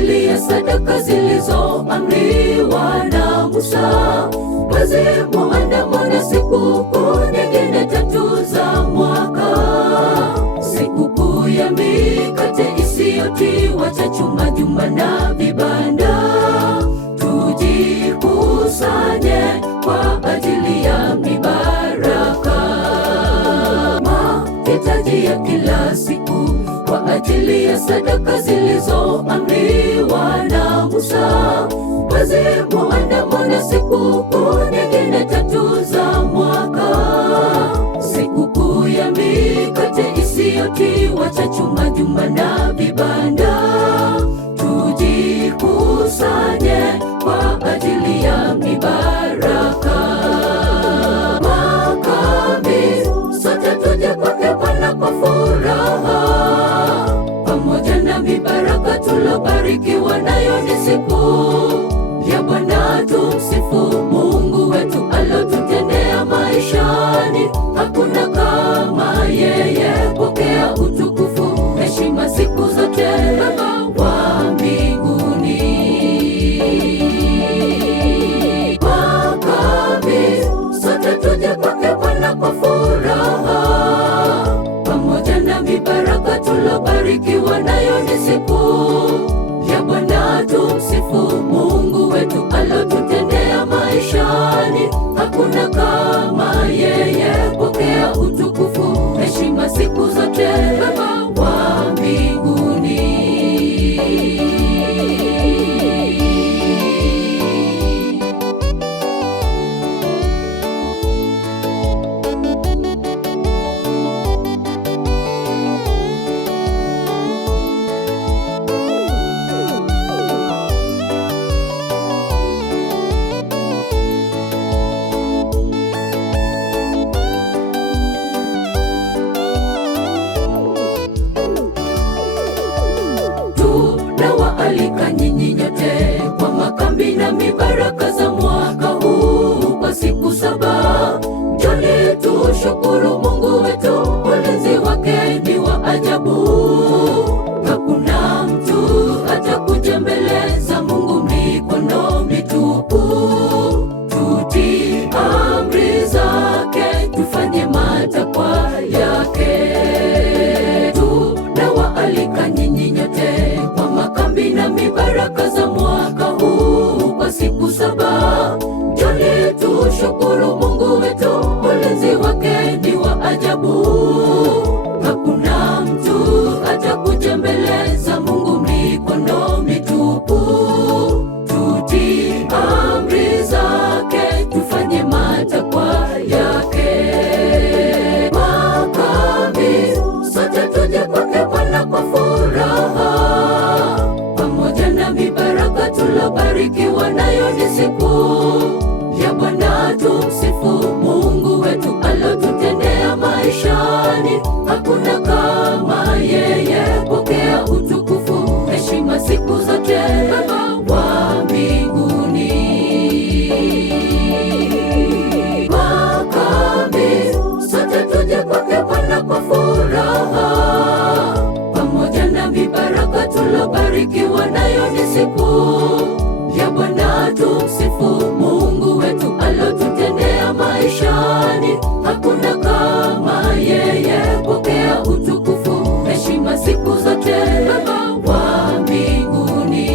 ajili ya sadaka zilizoamriwa na Musa. Mwezi muandamo na sikukuu nyingine 3 za mwaka, sikukuu ya mikate isiyotiwa chachu, majumba na vibanda. Tujikusanye kwa ajili ya mibaraka, mahitaji ya kila siku, kwa ajili ya sadaka zilizoamriwa na Musa. Mwezi muandamo na sikukuu nyingine 3 za mwaka, sikukuu ya mikate isiyotiwa chachu, majumba na vibanda. Tujikusanye kwa ajili ya mibaraka, makambi sote tuje kwake Bwana kwa furaha, pamoja na mibaraka tulobarikiwa nayo. Ni siku ya Bwana, tumsifu Mungu wetu alotutendea maishani. Hakuna kama yeye, pokea utukufu, heshima siku zote, Baba wa mbinguni. Makambi sote tuje kwake Bwana kwa furaha, pamoja na mibaraka tulobarikiwa nayo. Ni siku ya Bwana, tumsifu Mungu wetu alotutendea maishani. Hakuna kama yeye, pokea utukufu, heshima siku zote, Baba wa mbinguni. Tunawaalika nyinyi nyote kwa makambi na mibaraka za mwaka huu kwa siku 7. Njoni tushukuru Mungu wetu, ulinzi wake ni wa ajabu. Hakuna mtu atakuja mbele za Mungu mikono mitupu. Tutii amri zake, tufanye matakwa yake. Tunawaalika nyinyi nyote kwa makambi na mibaraka za mwaka huu kwa siku 7. Njoni tushukuru Mungu wetu, ulinzi wake ni wa ajabu. Hakuna mtu atakuja mbele za Mungu mikono mitupu. Tutii amri zake, tufanye matakwa yake. Makambi sote tuje kwake Bwana kwa furaha, pamoja na mibaraka tulobarikiwa nayo. Ni siku ya Bwana, tumsifu Mungu wetu alotutendea maishani. Hakuna kama yeye, pokea utukufu, heshima siku zote, Baba wa mbinguni. Makambi sote tuje kwake Bwana kwa furaha, pamoja na mibaraka tulobarikiwa nayo. Ni siku ya Bwana, tumsifu Mungu wetu alotutendea maishani. Hakuna kama yeye, pokea utukufu, heshima siku zote, Baba wa mbinguni.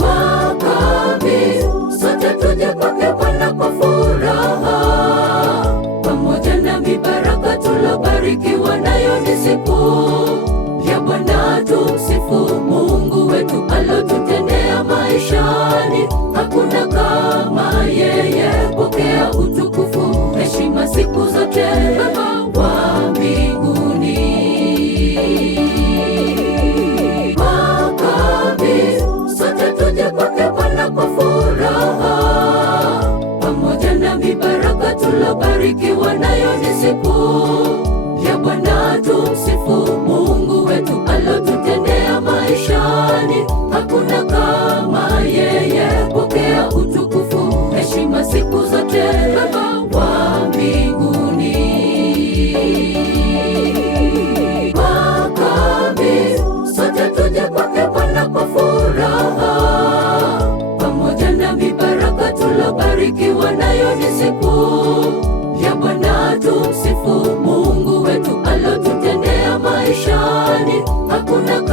Makambi sote tuje kwake Bwana kwa furaha, pamoja na mibaraka tulobarikiwa nayo. Ni siku ya Bwana, tumsifu Mungu wetu alotutendea maishani. Hakuna kama yeye, pokea utukufu, heshima siku zote, Baba wa mbinguni. Makambi sote tuje kwake Bwana kwa furaha, pamoja na mibaraka tulobarikiwa nayo. Ni siku ya Bwana, tumsifu Mungu wetu alotutendea maishani. Hakuna kama yeye, pokea utukufu, heshima siku zote, Baba wa mbinguni. Makambi sote hakuna